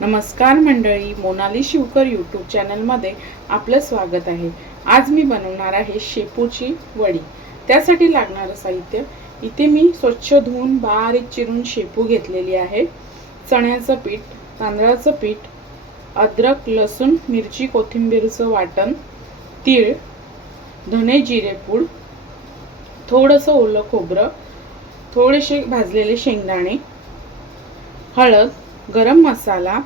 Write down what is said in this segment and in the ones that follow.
नमस्कार मंडळी मोनाली शिवकर यूट्यूब चॅनलमध्ये आपलं स्वागत आहे. आज मी बनवणार आहे शेपूची वडी. त्यासाठी लागणारं साहित्य. इथे मी स्वच्छ धुवून बारीक चिरून शेपू घेतलेली आहे. चण्याचं पीठ तांदळाचं पीठ अद्रक लसूण मिरची कोथिंबीरचं वाटण तीळ धने जिरेपूड थोडंसं ओलं खोबरं थोडेसे भाजलेले शेंगदाणे हळद गरम मसाला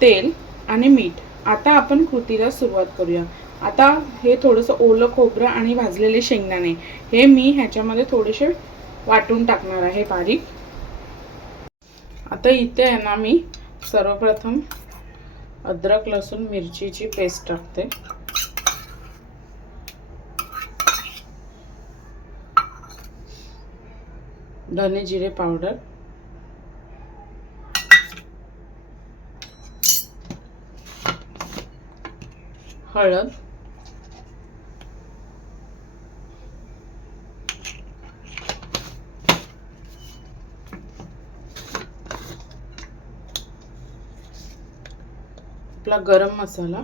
तेल आणि मीठ. आता आपण कृतीला सुरुवात करूया. आता हे थोडंसं ओलं खोबरं आणि भाजलेले शेंगदाणे हे मी ह्याच्यामध्ये थोडेसे वाटून टाकणार आहे बारीक. आता इथे आहे ना मी सर्वप्रथम अद्रक लसूण मिरचीची पेस्ट टाकते. धने जिरे पावडर. हळद. आपला गरम मसाला.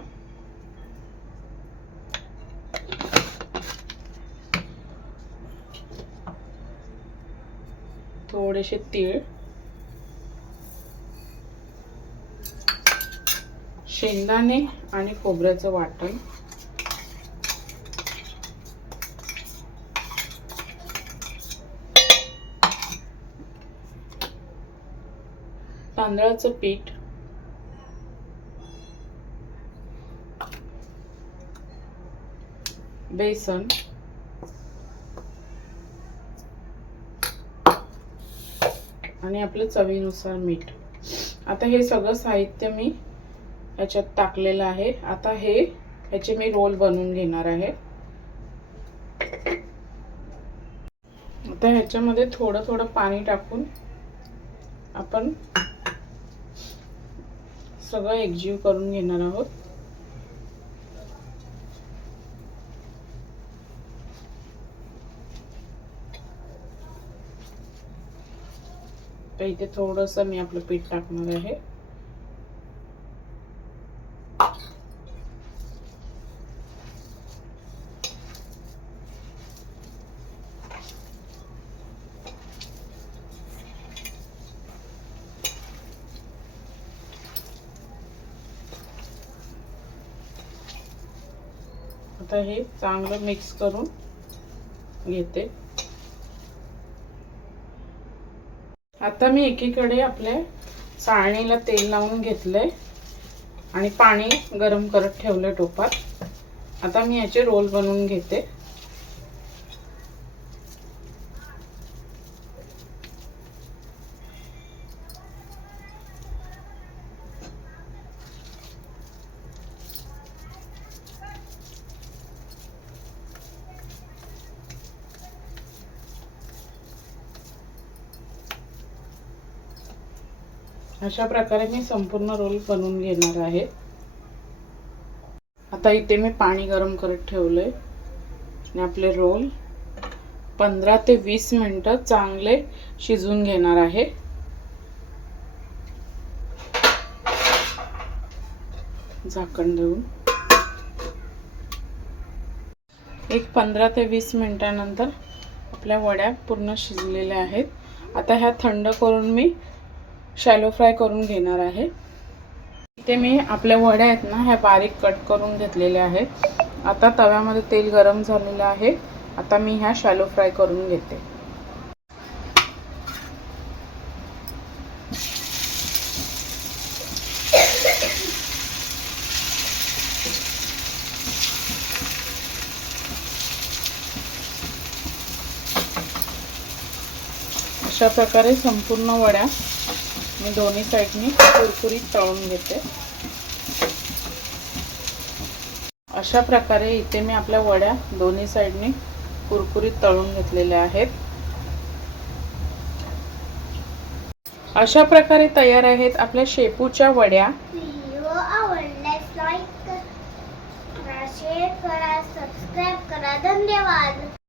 थोडेसे तीळ. शेंगदाणे आणि खोबऱ्याचं वाटण. तांदळाचं पीठ. बेसन. आणि आपलं चवीनुसार मीठ. आता हे सगळं साहित्य मी याच्यात टाकलेलं आहे. आता हे ह्याचे मी रोल बनवून घेणार आहे. आता ह्याच्यामध्ये थोडं थोडं पाणी टाकून आपण सगळं एकजीव करून घेणार आहोत. तर इथे थोडंसं मी आपलं पीठ टाकणार आहे. आता हे चांगलं मिक्स करून घेते. आता मी एकीकडे आपल्या चाळणीला तेल लावून घेतलंय आणि पाणी गरम करत ठेवलंय टोपात. आता मी याचे रोल बनवून घेते. अशा प्रकारे मी संपूर्ण रोल बनवून घेणार आहे. आता इथे मी पाणी गरम करत ठेवलंय. आणि आपले रोल पंधरा ते वीस मिनटं चांगले शिजून घेणार आहे. झाकण देऊन. एक पंधरा ते वीस मिनटानंतर आपल्या वड्या पूर्ण शिजलेल्या आहेत. आता ह्या थंड करून मी शॅलो फ्राय करून घेणार आहे. इथे मी आपल्या वड्या आहेत ना ह्या बारीक कट करून घेतलेल्या आहेत. आता तव्यामध्ये तेल गरम झालेलं आहे. आता मी ह्या शॅलो फ्राय करून घेते. अशा प्रकारे संपूर्ण वड्या मी दोन्ही साईडनी कुरकुरीत तळून घेते. अशा प्रकारे इथे मी आपल्या वड्या दोन्ही साईडनी कुरकुरीत तळून घेतलेल्या आहेत. अशा प्रकारे तयार आहेत आपल्या शेपूच्या वड्या. करा सबस्क्राईब करा. धन्यवाद.